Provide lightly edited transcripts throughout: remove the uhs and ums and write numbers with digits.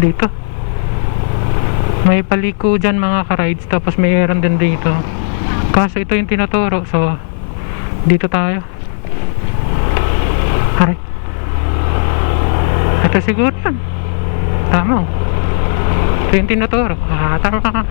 dito. May paliko dyan mga ka-rides, tapos mayroon din dito. Kaso ito yung tinuturo, so dito tayo. Aray, ito siguro yan. Tama. Ito yung tinuturo. Tama ka.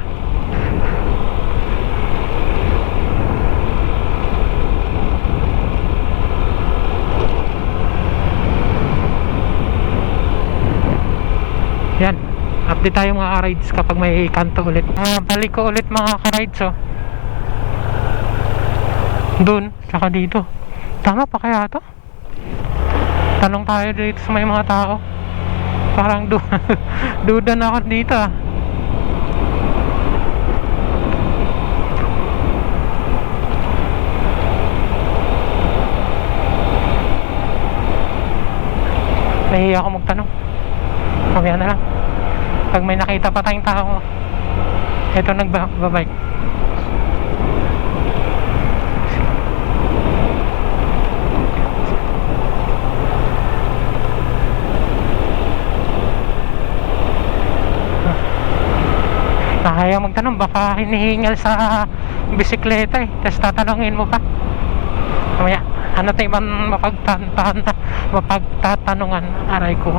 Yan, update tayo mga ka-rides kapag may kanto ulit. Balik ko ulit mga ka-rides, oh. Doon, tsaka dito. Tama pa kaya to? Tanong tayo dito sa may mga tao. Parang duda na ako dito, ah. Nahihiya ako magtanong. Mamaya na lang. Pag may nakita pa tayong tao, eto nagbabike. Nakaya magtanong, baka hinihingal sa bisikleta eh, tapos tatanungin mo pa. Mamaya, ano tayo man mapagtatanungan. Aray ko,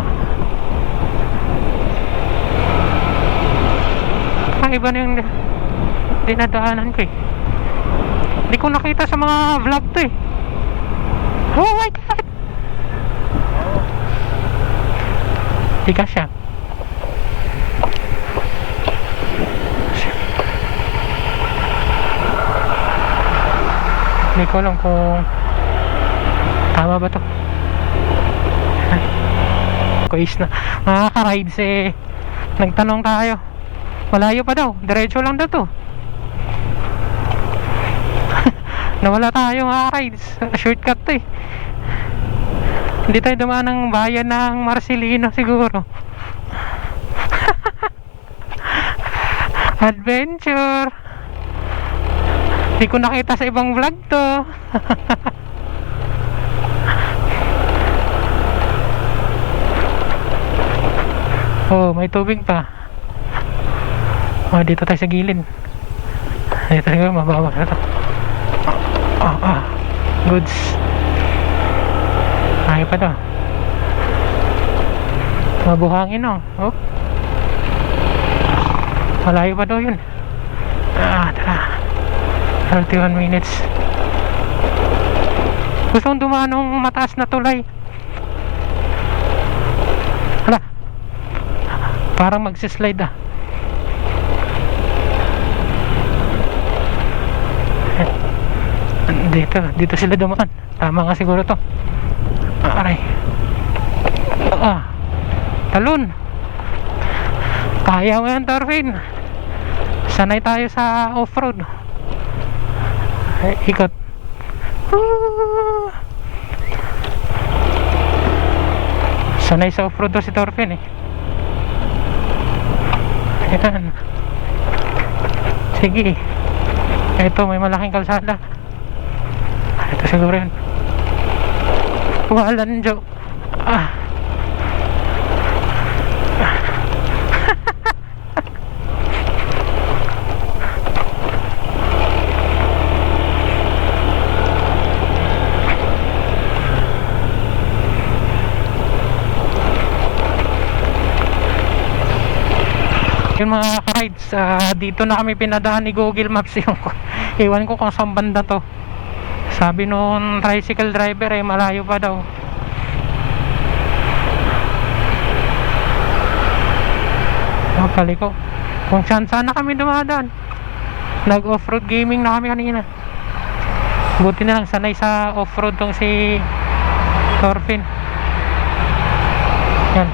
iba na yung dinadaanan ko eh. Hindi ko nakita sa mga vlog to eh. Oh my god, di ka siya. Hindi ko alam kung tama ba to. Quiz na mga ka-rides eh. Nagtanong tayo, malayo pa daw, diretso lang daw to. Nawala tayo mga rides, shortcut to eh. Hindi tayo dumaan ng bayan ng Marcelino siguro. Adventure. Hindi ko nakita sa ibang vlog to. Oh, may tubig pa. Oh, dito tayo sa gilid. Dito siguro mababa na to. Goods. Ay pa to. Mabuhangin, oh. Oh. Malayo pa daw yun. Tara. 31 minutes. Gusto kong dumaan ng mataas na tulay. Hala, parang magsislide ah. Dito sila dumaan. Tama nga siguro to. Aray. Talon. Kaya mo yan, Torvin. Sanay tayo sa off-road. Ikot. Sanay sa off-road to si Torvin eh. Ayan. Sige. Ito, may malaking kalsada. Ito siguro yun. Walan jo. Yung mga ka-rides, dito na kami pinadaan ni Google Maps yung iwan ko kung saan banda to. Sabi nung tricycle driver eh malayo pa daw. Pali ko kung saan sana kami dumadaan. Nag off-road gaming na kami kanina. Buti na lang sanay sa off-road tong si Torvin. Yan,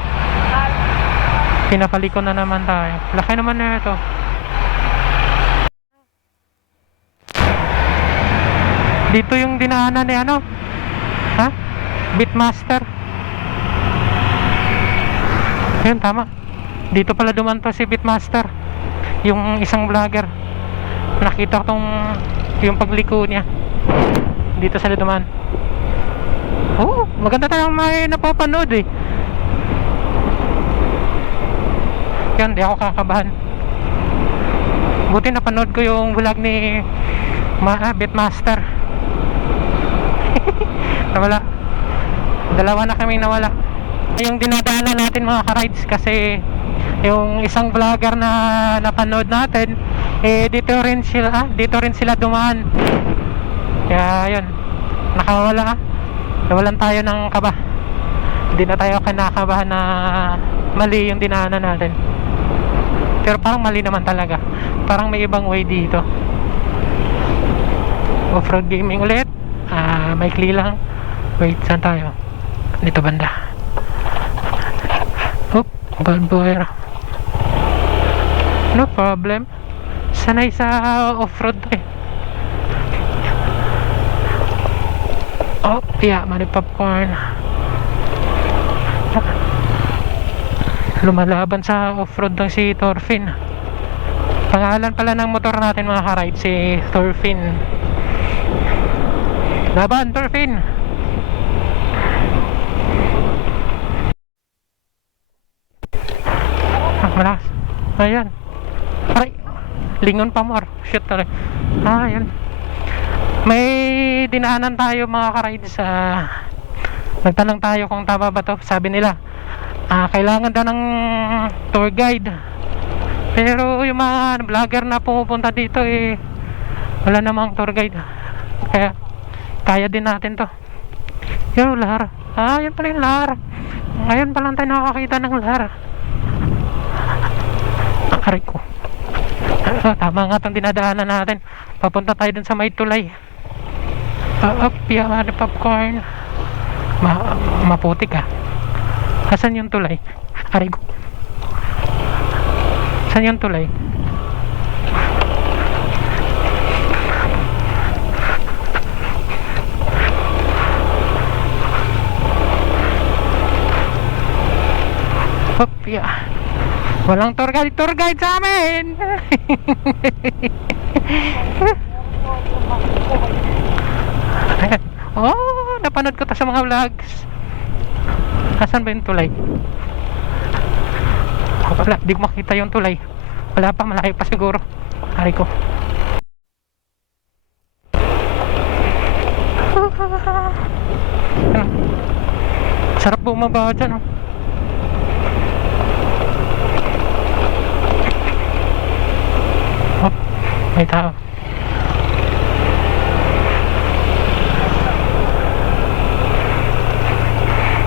pinapaliko na naman tayo. Laki naman na ito. Dito yung dinaanan ni ano? Ha? Beatmaster. Ayun, tama. Dito pala duman to si Beatmaster. Yung isang vlogger. Nakita ko tong yung pagliko niya. Dito sila duman. Oh, maganda tayong may napapanood eh. Yun, di ako kakabahan. Buti napanood ko yung vlog ni Bitmaster. Nawala. Dalawa na kami nawala. Yung dinadaanan natin mga ka-rides, kasi yung isang vlogger na napanood natin, dito rin sila dumaan. Kaya yun, nakawala. Nawalan tayo ng kaba. Hindi na tayo kinakabahan na mali yung dinaanan natin. Pero parang mali naman talaga. Parang may ibang way dito. Off-road gaming ulit. Maikli lang. Wait, saan tayo? Dito banda. Oop, Balboera. No problem. Sanay sa off-road eh. Oh, yeah, mani popcorn. Lumalaban sa off-road ng si Thorfinn. Pangalan pala ng motor natin mga ka-ride, si Thorfinn. Laban, Thorfinn! Malakas. Ayan. Aray, lingon pa more. Shit talaga. Ayan. May dinaanan tayo mga ka-ride sa... Nagtanong tayo kung tama ba to. Sabi nila, kailangan daw ng tour guide. Pero yung mga vlogger na pumupunta dito wala namang tour guide. Kaya kaya din natin to. Yung lahar. Yan pala yung lahar. Ngayon pa lang tayo nakakita ng lahar. Aray ko. Tama nga itong dinadaanan natin. Papunta tayo dun sa may tulay. Ano popcorn. Maputik Asan yung tulay? Aray ko. Saan yung tulay? Walang tour guide sa amin. Oh, napanood ko to sa mga vlogs. Asan ba yung tulay? Wala, di ko makita yung tulay. Wala pa, malaki pa siguro. Hari ko. Sarap bumaba dyan. Oh, may tao.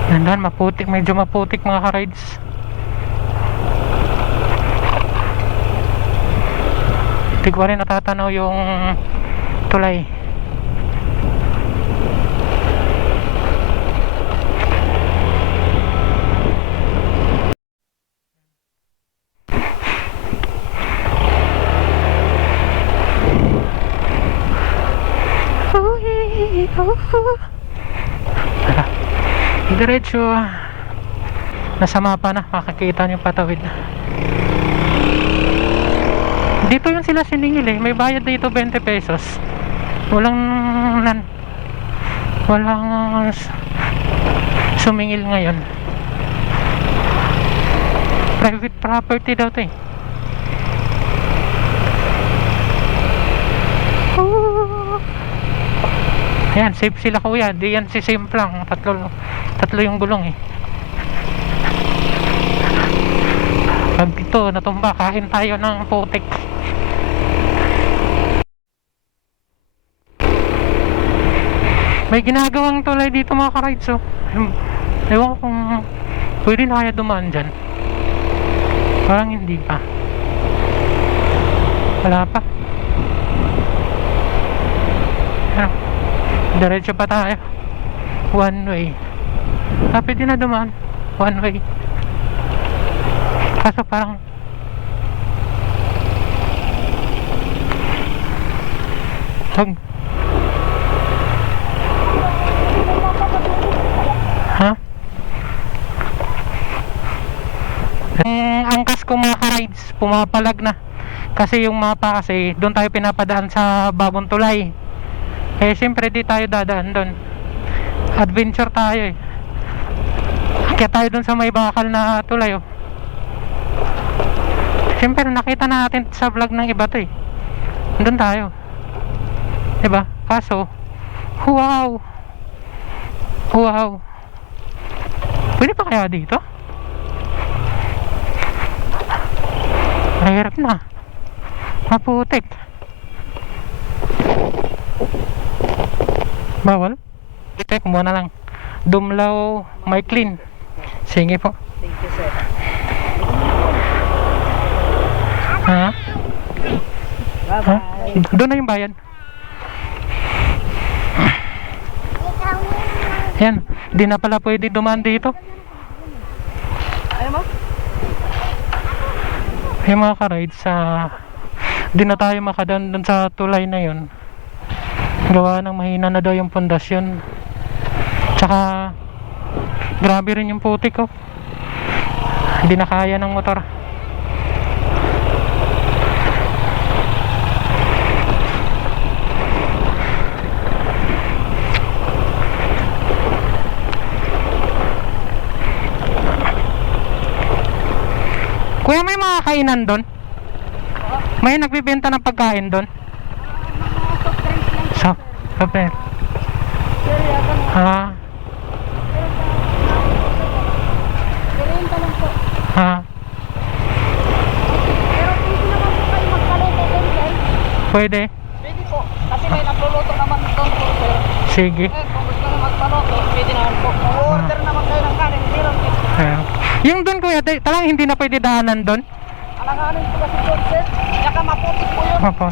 Nandan, maputik, medyo maputik mga ka-rides. Hindi ko rin natatanaw yung tulay. Diretso. Nasa mapa na, makakita nyo patawid. Dito yung sila siningil may bayad dito 20 pesos. Walang sumingil ngayon. Private property daw to Ayan, safe sila kuya. Di yan si Simplang. Tatlo yung gulong Pag dito natumba, kain tayo ng putik. May ginagawang tulay dito mga ka-rides ewan ko kung pwede na kaya dumaan dyan. Parang hindi pa. Wala pa. Diretso pa tayo. One way. Pwede na dumaan. One way. Kaso parang angkas ko mga ka-rides, pumapalag na. Kasi yung mapa kasi doon tayo pinapadaan sa bagong tulay. Siyempre di tayo dadaan doon. Adventure tayo Kaya tayo doon sa may bakal na tulay Siyempre nakita natin sa vlog ng iba to eh. Doon tayo. Diba? Kaso, wow! Wow! Pwede pa kaya dito? Mahirap na. Maputik. Bawal? Ito, kumuha na lang. Dumlaw, may clean. Sige po. Thank you, sir. Ha? Ha? Bye-bye. Doon na yung bayan. Yan, di na pala pwede dumaan dito. Ayaw mo? Yung mga ka-rides di na tayo makadaan dun sa tulay na yun. Gawa ng mahina na daw yung pundasyon. Tsaka grabe rin yung putik oh. Hindi na kaya ng motor. Kuya, may mga kainan doon? May nagbibenta ng pagkain doon? So, paper. Ha? Ha? Pero pwede naman po kayo magpaluto doon, sir. Pwede? Pwede po. Kasi may nagluluto naman doon po, sir. Sige. Kung gusto nyo magpaluto, pwede naman po. Order naman kayo ng kanin. Meron po. Yung doon kuya, talagang hindi na pwede daanan doon? Alanganin po kasi doon, sir. Tsaka maputik po yun. Opo.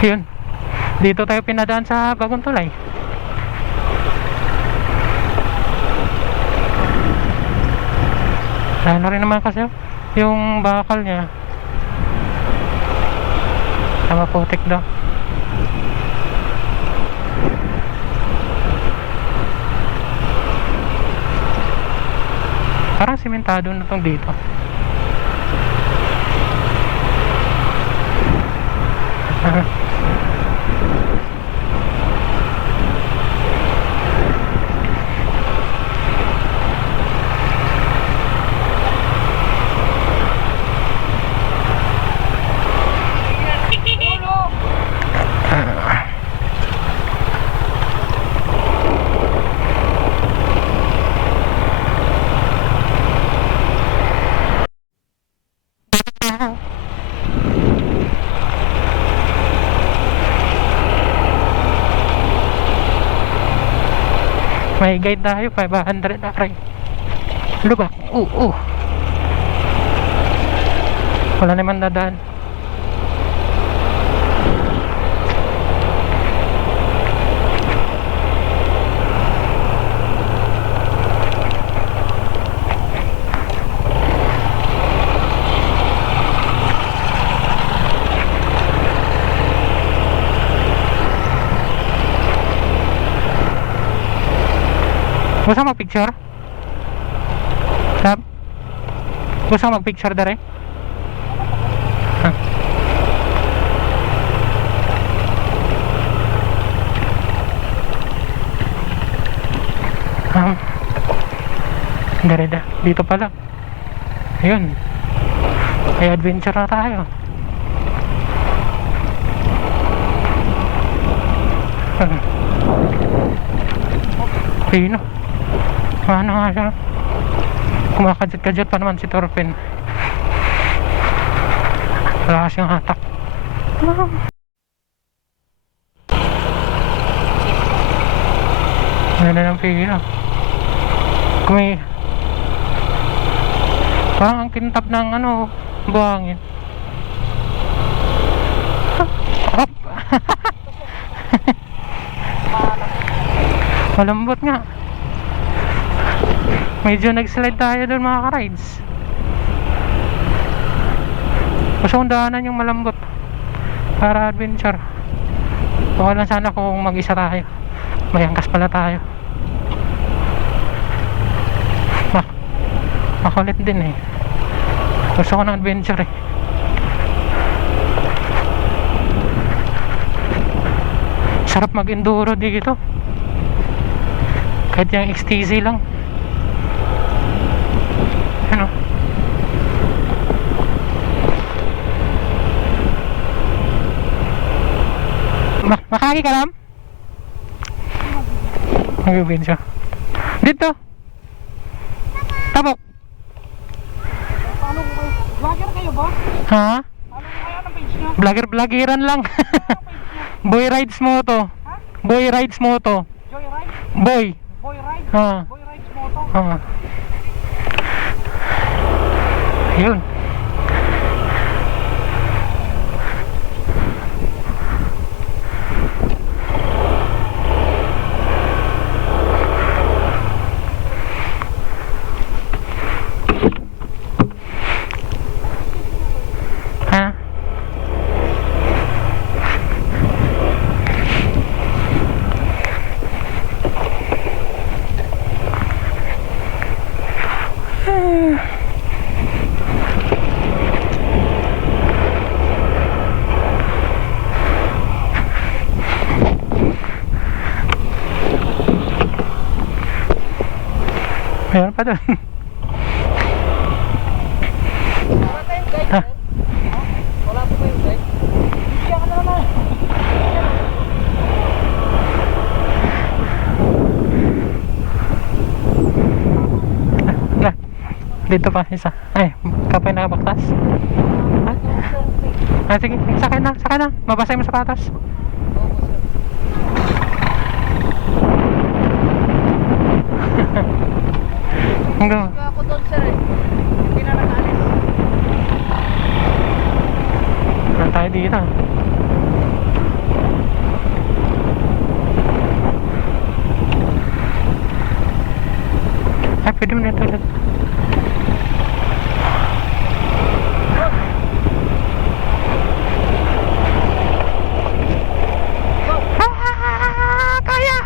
Yun. Dito tayo pinadaan sa bagong tulay. Ano rin naman kasi yung bakal niya. Maputik daw. Parang simentado na tong dito. May guide tayo, 500 aray. Ano ba? Wala naman dadaan. Gusto mo mag-picture? Sab? Gusto mo mag-picture dere? Ha? Dere da. Dito pala. Ayun. Ay adventure na tayo. Pino. Ano nga siya? Kumakadjut-kadjut pa naman si Torpen. Wala kasing hatak. Ganda ng pino. Parang ang kintab ng buhangin. Up. Malambot nga. Medyo nag-slide tayo doon mga ka-rides. Gusto kong daanan yung malambot para adventure. Okay lang sana kung mag-isa tayo. May angkas pala tayo. Makulit din eh. Gusto ko ng adventure eh. Sarap mag-enduro dito. Kahit yung XTZ lang. Lagi ka lang? Mag-video. Dito. Tabok. Paano ko kayo? Vlogger kayo ba? Ha? Paano ko kayo ng page nyo? Vlogger-vloggeran lang. Ano ang page nyo? Boy Rides Moto. Ha? Boy Rides Moto. Joyride? Boy. Boy Ride? Ha. Boy Rides Moto? Ha. Yun. Ha? Meron pa doon. Wala tayong guide, Ha? sir? Ha? Wala po kayong guide? Bigyan ka na naman. Na. Dito pa isa. Ay, kapay nakabaktas. Ha? Ah, sige, sakay na, sakay na. Mabasa yung sapatos. Opo, sir. Hanggang. Kaya ako doon, sir, eh. Hindi na nag-alis. Saan tayo dito? Ay, pwede mo na ito ulit. Kaya!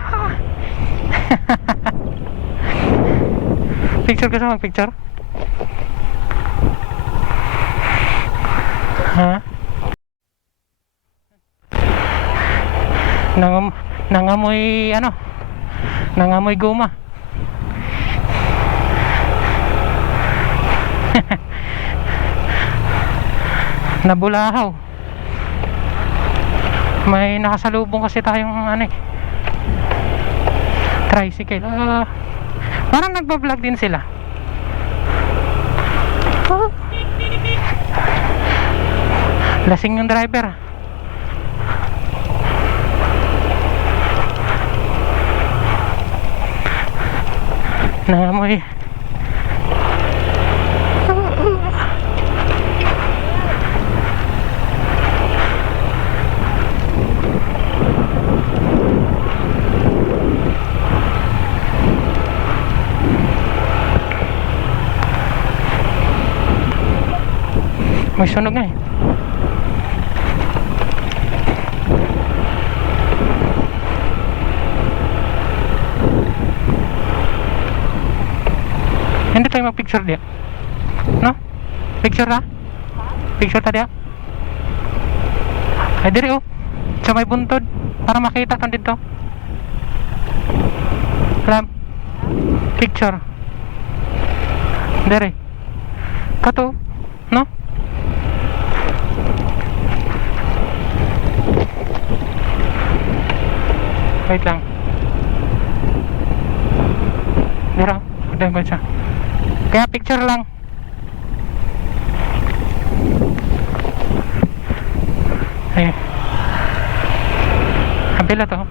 Picture ka sa mag-picture? Ha? Nangamoy ano? Nangamoy guma. Nabulahaw. May nakasalubong kasi tayong ano eh, tricycle. Parang nagbablog din sila. Lasing yung driver. Nangamoy. May sunog nga eh. Hindi tayo mag-picture dia. No? Picture na? Picture ta dia? Ay diri oh. Sa may buntod para makita kan dito. Lam. Picture. Diri. Kato, no? Wait lang. Dira, udah ba siya? Kaya picture lang. Ay. Kabila to.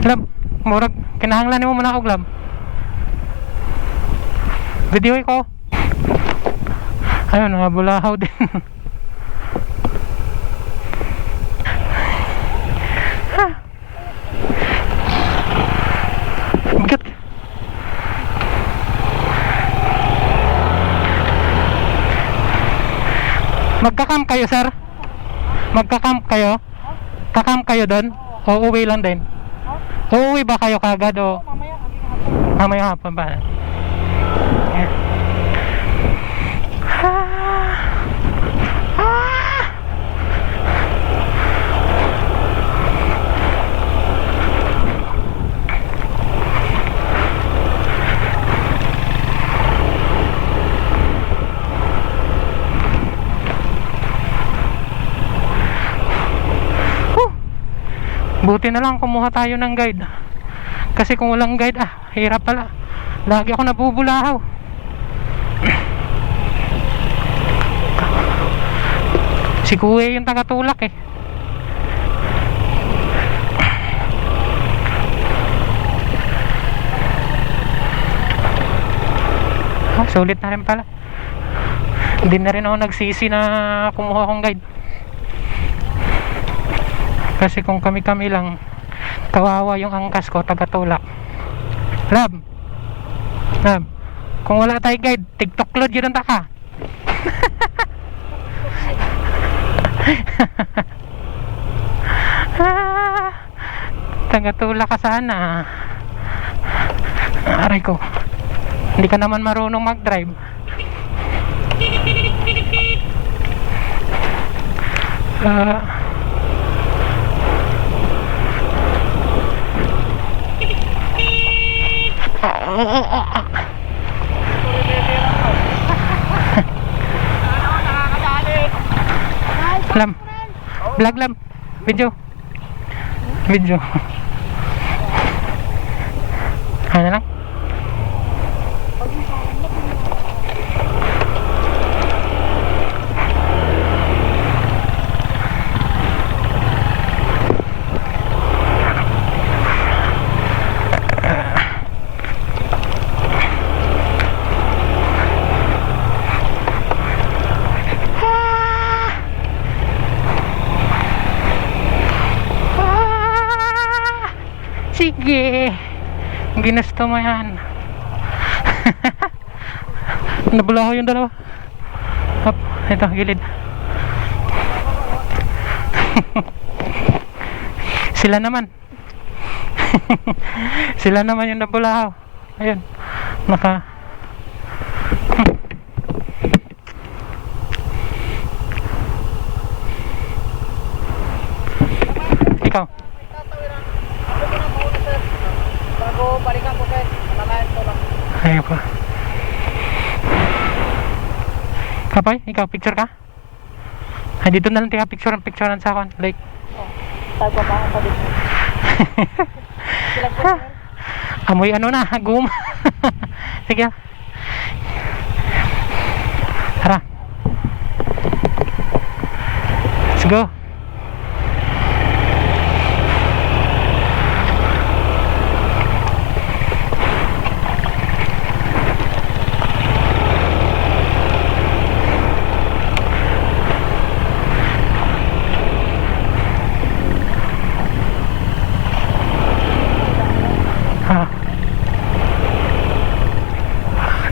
Lab, murag kinahanglan nimo muna og lab. Video ko. Ayun, nabulahaw din. Bigat. Magka-camp kayo, sir? Magka-camp kayo? Ka-camp kayo doon? O uwi lang din? Uuwi ba kayo kagad o Mamaya, abing hapon. mamaya hapon ba? Ayan. Ah. Ah. Huh. Buti na lang kumuha tayo ng guide. Kasi kung walang guide, hirap pala. Lagi ako nabubulahaw. Si Kuya yung tagatulak eh. Sulit na rin pala. Hindi na rin ako nagsisi na kumuha akong guide. Kasi kung kami-kami lang, kawawa yung angkas ko, tagatulak. Lab, kung wala tayo guide, TikTok load yun ang taka. Tagatulak ka sana. Aray ko, hindi ka naman marunong mag-drive. Lam, vlog lam, video. Ano lang? Sige, ginusto mo yan. Nabulaho yung dalawa. Hop, ito, gilid. Sila naman. Sila naman yung nabulaho. Ayun, naka ikaw. Bago balikan ko sir, malalayan ko lang. Ayun pa. Kapoy, ikaw, picture ka? Ay, dito na lang tayo picturean sa akin. Like, Tayo pa ako pa dito. Sila po sir. amoy ano na, gum. Sige. Tara. Let's go.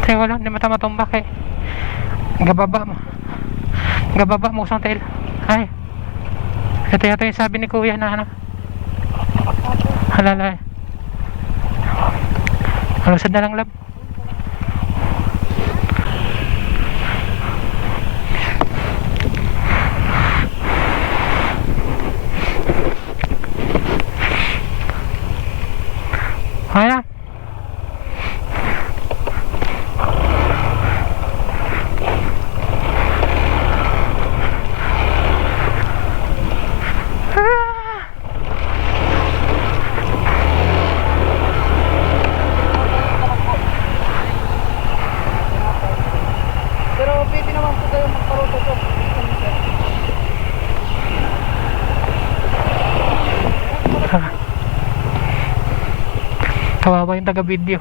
Wala, hindi matumbak eh. Gababa mo sa tail. Ay, ito yata yung sabi ni Kuya na ano, halala eh. Halusad na lang lab. Kaya Pero pwede naman po kayo magparuto po. kawawa yung taga video.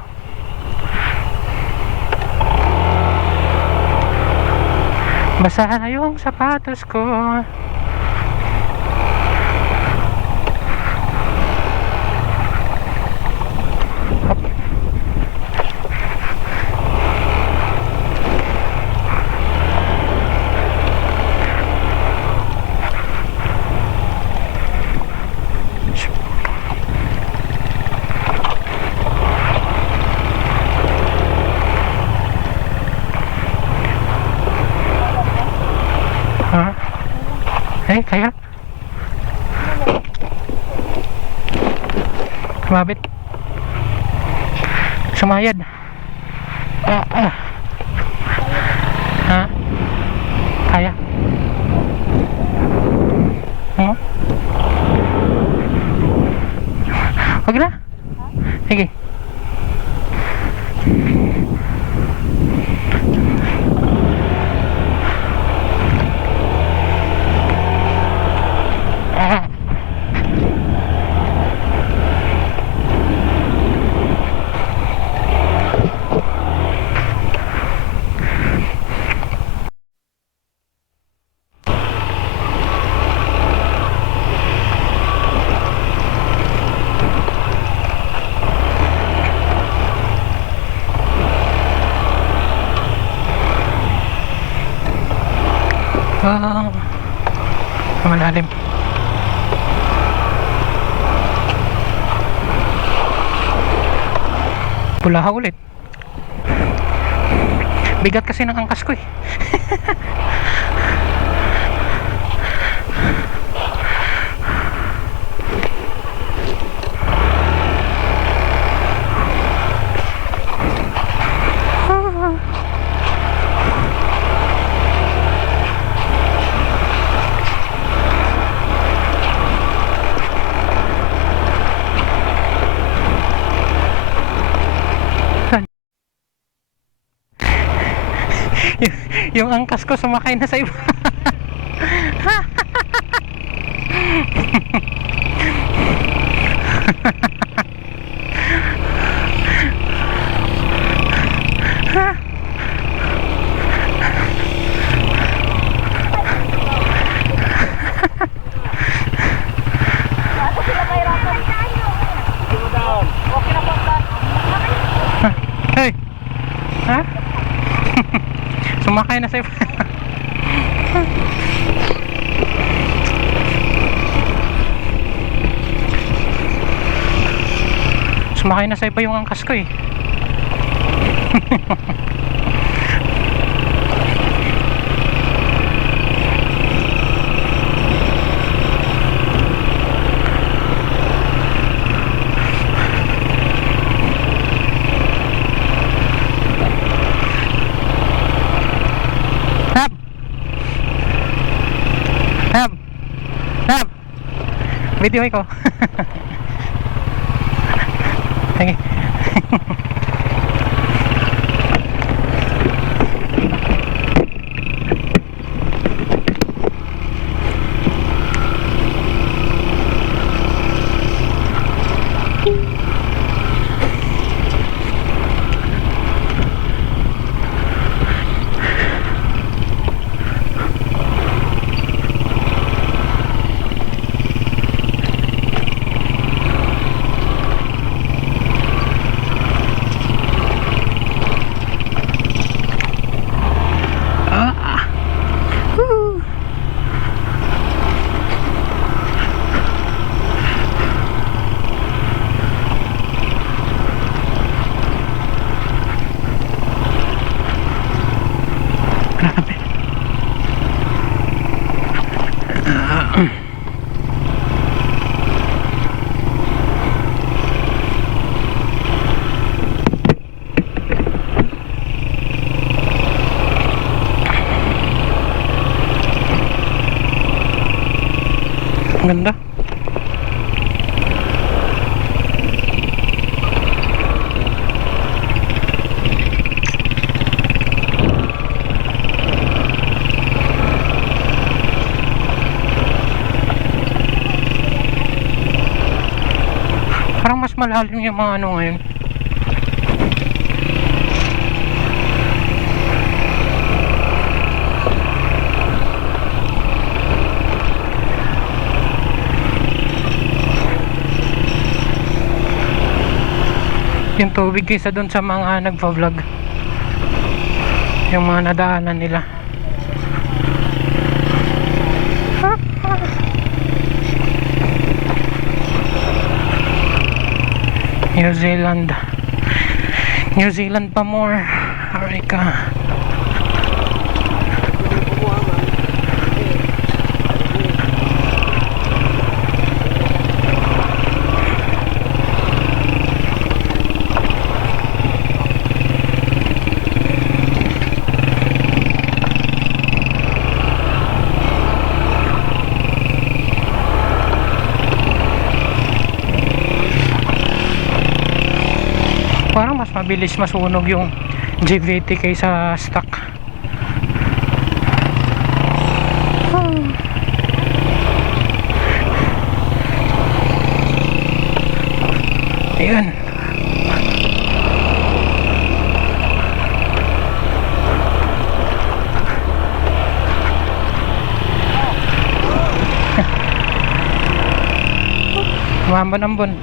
Basahan na yung sapatos ko. Hop. Kaya. Kumabit. Sumayad. Ha? Kaya. Wag na. Sige. Malalim. Pulaha ulit. Bigat kasi ng angkas ko eh. Yung angkas ko sumakay na sa iba. Hey. Ha? Sumakay na sa iba. Sumakay na sa iba yung angkas ko eh. Video ko. Sige. Ganda. Parang mas malalim yung mga ano ngayon. Yung tubig kaysa dun sa mga nagpa-vlog, yung mga nadaanan nila. New Zealand, New Zealand pa more. Arika. mabilis masunog yung GVT kaysa stock. Ayan. Umambon-ambon.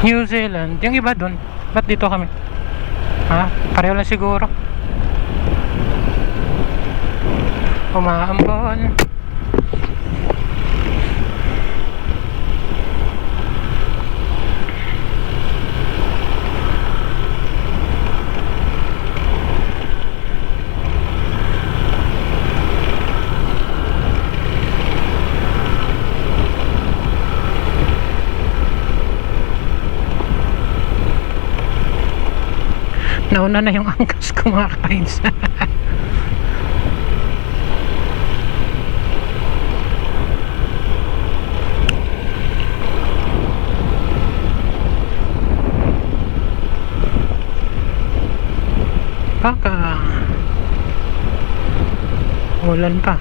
New Zealand, yung iba dun, ba't dito kami? Ha? Pareho lang siguro. Umaambon. Nauna na yung angkas ko mga ka-rides. Baka ulan pa.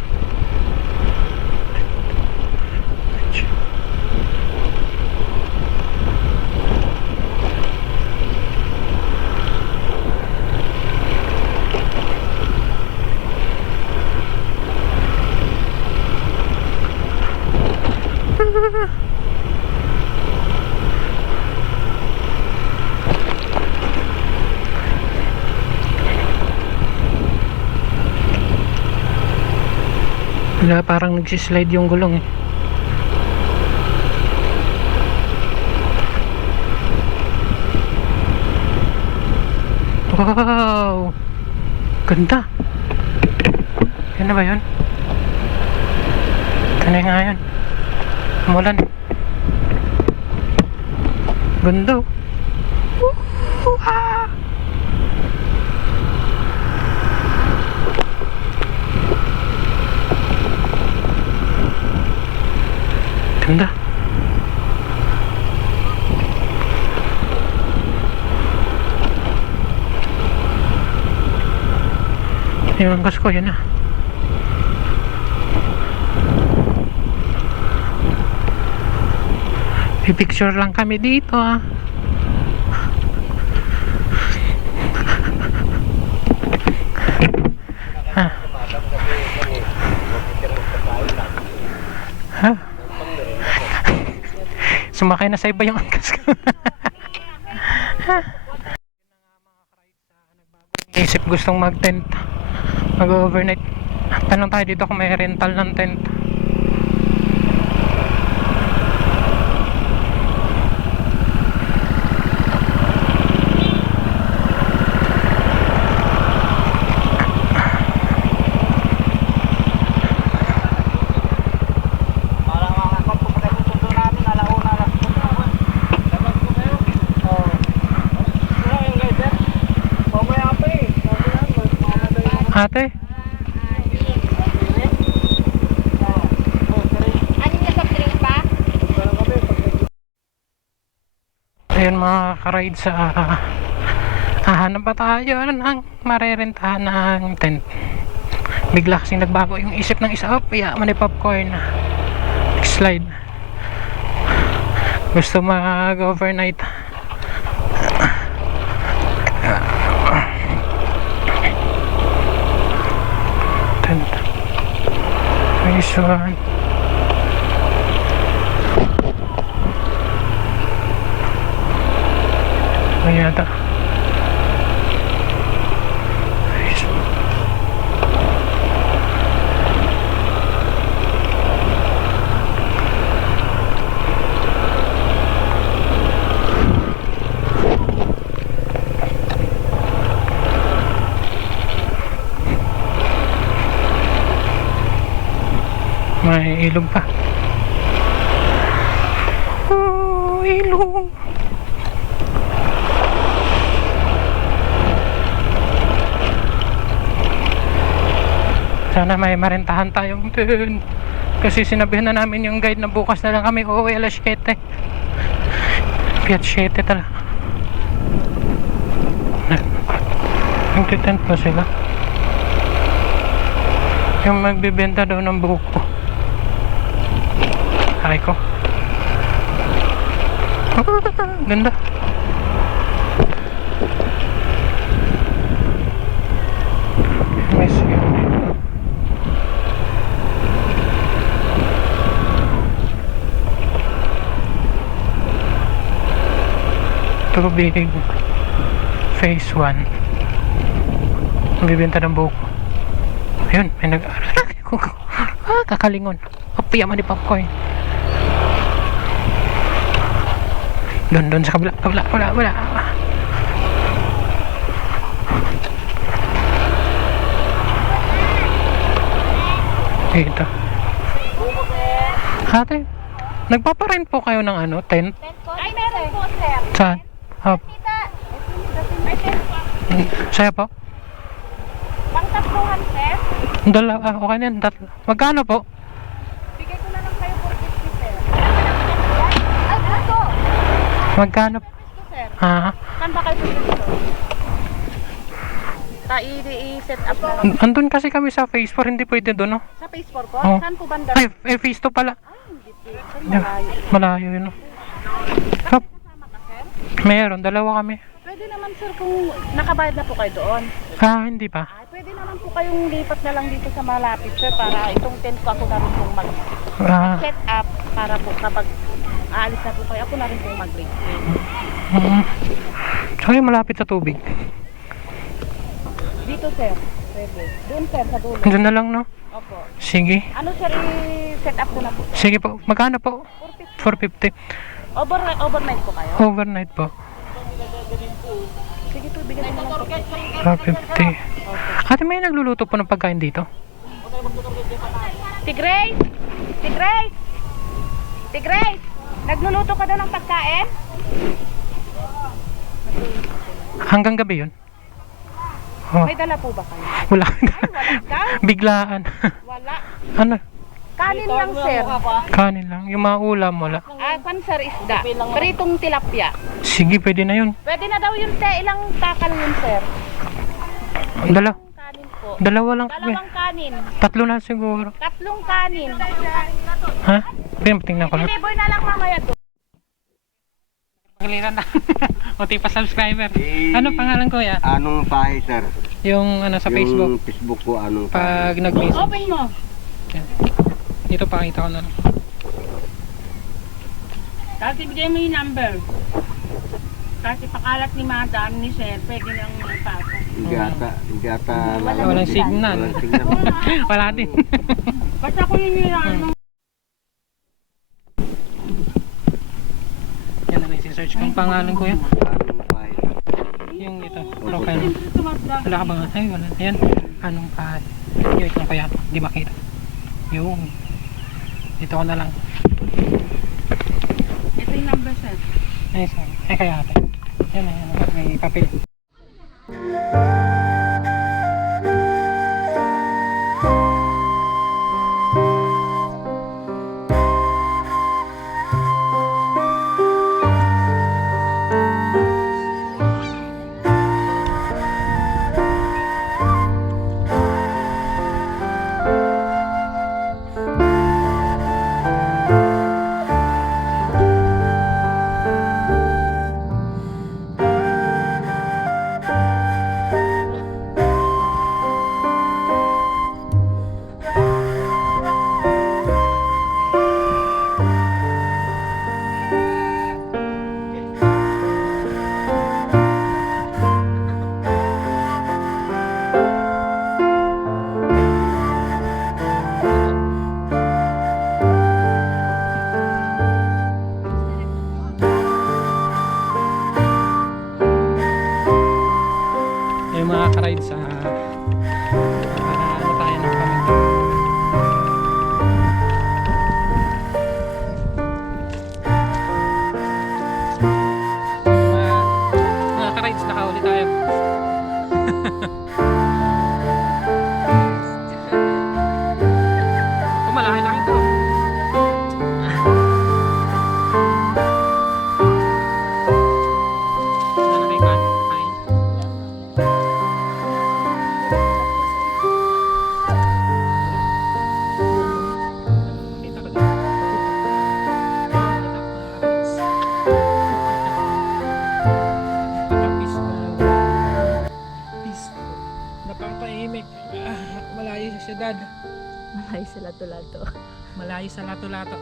Wala, parang nagsislide yung gulong eh. Wow, ganda. Yan na ba yun? Ito na nga yun. Umulan. Ganda. Ah! Ganda. Yung angkas ko, yun na. Pipicture lang kami dito ah. Ha? Sumakay na sa iba yung angkas ko. Isip gustong mag-tent, mag-overnight. Tanong tayo dito kung may rental ng tent. Ate? Ayun mga ka-ride sa hahanap pa tayo ng marerentahan ng tent. Bigla kasing nagbago yung isip ng isa. Oh, yeah, man popcorn. Slide. Gusto mag-overnight. Tent. Nice one. Yata. Nice. May ilog pa. Oh, ilog. Sana may marentahan tayong dun. Kasi sinabihan na namin yung guide na bukas na lang kami uuwi alas 7. Piat 7 talaga. Nagtitent pa sila. Yung magbibenta daw ng buko. Ay ko. Ganda. Miss you. Tubig. Phase 1. Magbibenta ng buko. Ayun, may kakalingon. Papiyaman ni popcorn. Doon sa kabila. Wala. Dito. Ate, nagpaparent po kayo ng ano, tent? Ay, meron po, sir. Saan? Saya po? Pangtatluhan, sir. Okay na yan. Magkano po? Bigay ko na lang kayo 450, sir. Ay, ito. Magkano? Ito, sir. Ah, Saan ba kayo dito? I-set up na lang. andun kasi kami sa phase 4, hindi pwede doon, no? Sa phase 4 ko? Oo. Saan po banda? Ay, phase 2 pala. Hindi po. Saan malayo? Malayo yun, no? Hop, Kasama ka, sir? meron, dalawa kami. Pwede naman, sir, kung nakabayad na po kayo doon. Hindi pa. Ay, pwede naman po kayong lipat na lang dito sa malapit, sir, para itong tent ko ako na rin pong mag-set up para po kapag aalis na po kayo, ako na rin pong mag-break. Saka yung malapit sa tubig. Dito, sir. Pwede. Doon, sir, sa dulo. Diyan na lang, no? Opo. Sige. Ano, sir, i-set up ko na po, sir? Sige po. Magkano po? 450. Overnight po kayo? Overnight po. Sige po, bigyan mo lang po. 450. Ate, may nagluluto po ng pagkain dito? Tigray! Tigray! Tigray! Nagluluto ka daw ng pagkain? Hanggang gabi yun? Oh, May dala po ba kayo? wala. Ay, wala ka? Biglaan. Wala. Ano? Kanin lang, sir. Kanin lang. Yung mga ulam, wala. Pan, sir, isda. Pritong tilapia. Sige, pwede na yun. Pwede na daw yun, te. Ilang takal yun, sir? Kanin po. Dalawa lang kami. Dalawang kanin. 3 na siguro. 3 kanin. Ha? Tingnan ko lang. Deliver na lang mamaya to. Pagaliran na. Unti pa subscriber. Ano pangalan ko ya? Anong pahay, sir? Yung ano sa Facebook. Yung Facebook ko, anong Pag nag-message. Open mo. Yan. Dito pakita ko na lang. Kasi bigay mo yung number. Kasi pakalat ni madam ni sir, pwede nang ipasa. Hindi ata. Walang signal. Walang signal. Wala din. Basta ko yun yung ano. Yan na isi-search kung pangalan ko yan. Anong pahay, sir? Yung ito, profile. Wala ka ba nga? Ay, wala. Ayan. Anong pahay? Wait lang kaya. Hindi makita. Yung. Dito ko na lang. Ito yung number, sir. Ay, sorry. Ay, kaya ate. Yan na, yan. May papel. Yung mga ka-ride sa para ano tayo ng pamilya. napapahimik. Malayo sa syudad. Ay, sila lato-lato. Malayo sa lato-lato.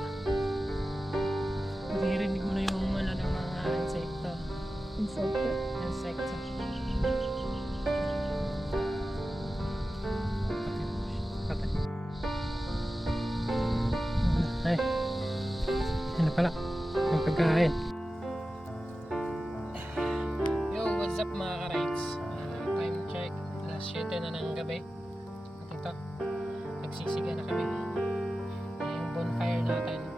Maririnig mo na yung ano ng mga insekto. Insekto. Insekto. Patay. Ay. Ano pala? Ang pagkain. Yo, what's up mga ka-rides? Time check. Alas 7 na ng gabi. At ito, nagsisiga na kami. Yung bonfire natin.